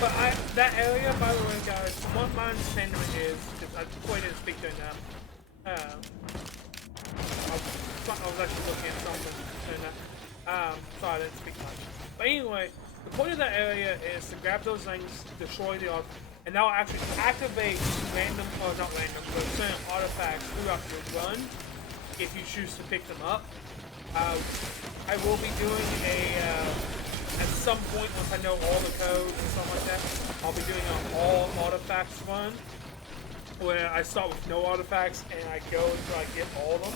But that area, by the way, guys, what my understanding is, because I probably didn't speak during that. I was actually looking at something during that. So I didn't speak much. But anyway, the point of that area is to grab those things, destroy the artifact, and that will actually activate random, or not random, but certain artifacts throughout your run if you choose to pick them up. I will be doing at some point, once I know all the codes and stuff like that, I'll be doing an all artifacts run, where I start with no artifacts and I go until I get all of them.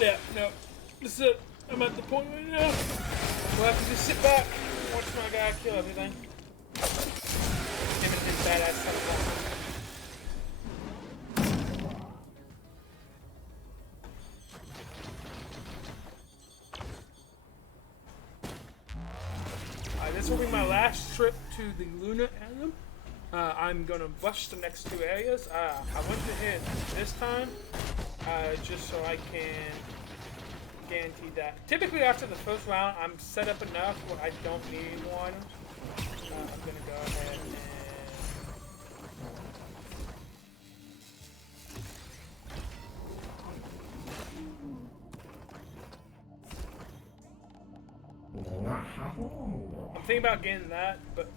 Yeah, no. This is it. I'm at the point right now. We'll have to just sit back and watch my guy kill everything. Him and his badass son. This will be my last trip to the Lunar Atom. I'm gonna rush the next two areas. I went to hit this time, just so I can guarantee that. Typically after the first round, I'm set up enough where I don't need any more items. I'm gonna go ahead and... I'm thinking about getting that, but...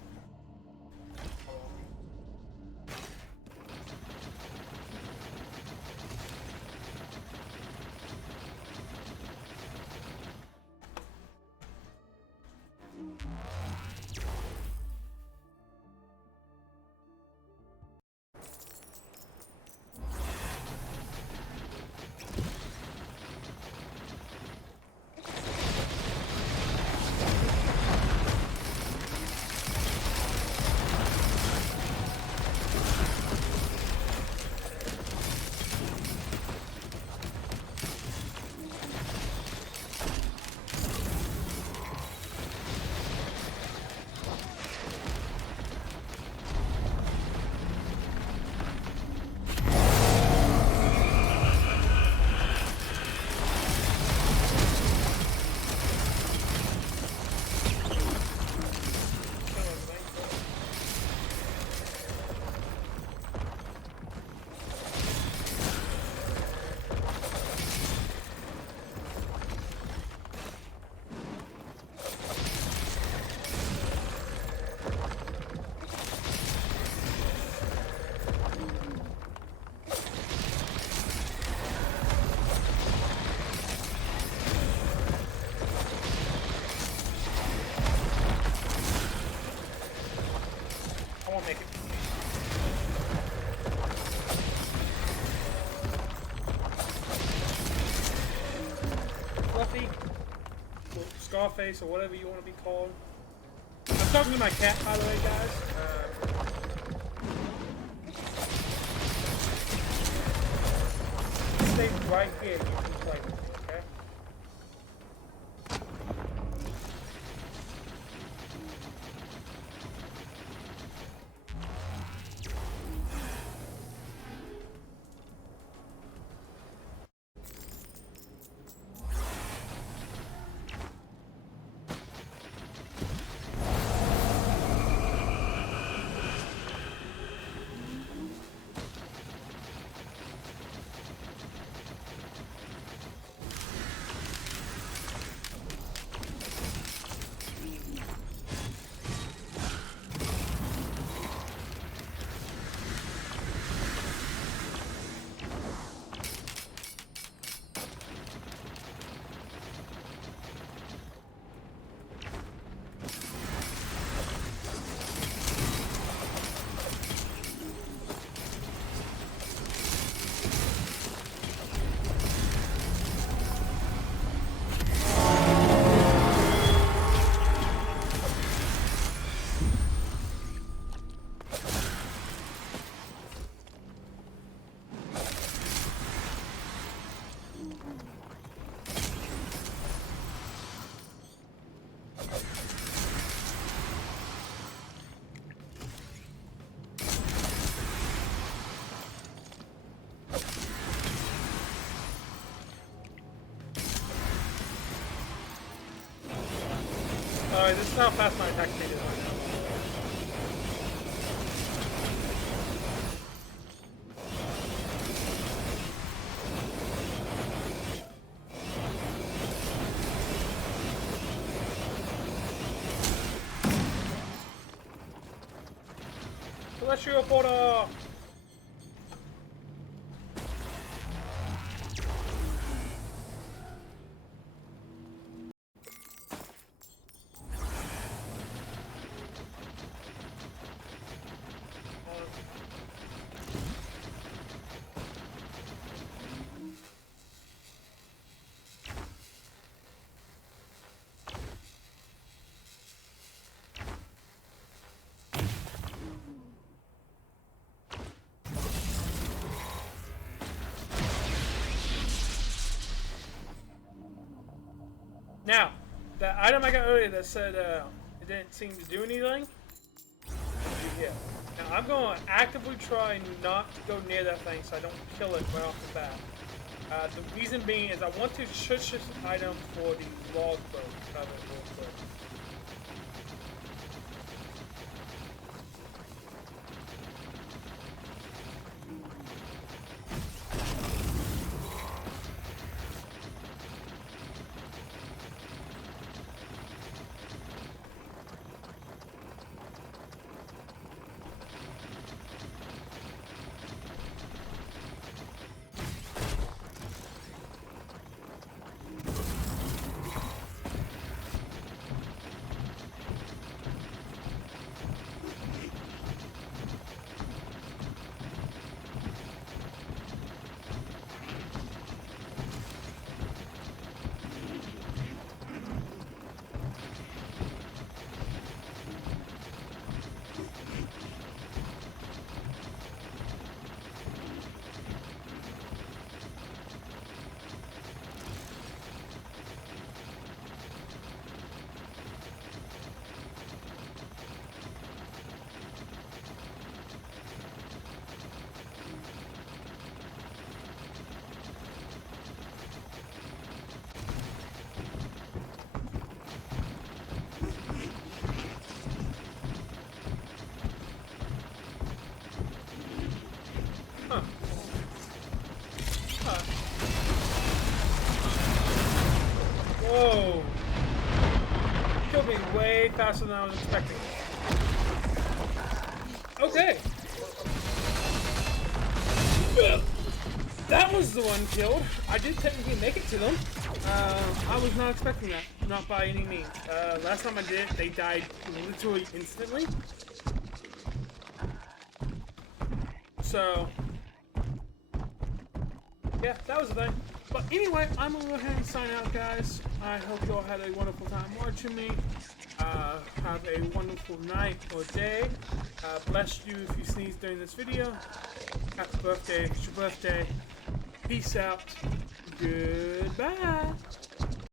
Make it. Fluffy, Scarface, or whatever you want to be called. talking to my cat, by the way, guys. Stay right here. You can play with me, okay? Alright, this is how fast my attack speed is right now. Celestial Portal! Now, the item I got earlier that said it didn't seem to do anything, yeah. Now I'm going to actively try not to go near that thing so I don't kill it right off the bat. The reason being is I want to shush this item for the log boat of it real quick. Whoa! Killed me way faster than I was expecting. Okay. That was the one killed. I did technically make it to them. I was not expecting that. Not by any means. Last time I did it, they died literally instantly. So, yeah, that was the thing. But anyway, I'm gonna go ahead and sign out, guys. I hope you all had a wonderful time watching me. have a wonderful night or day. Bless you if you sneeze during this video. Happy birthday, it's your birthday. Peace out. Goodbye.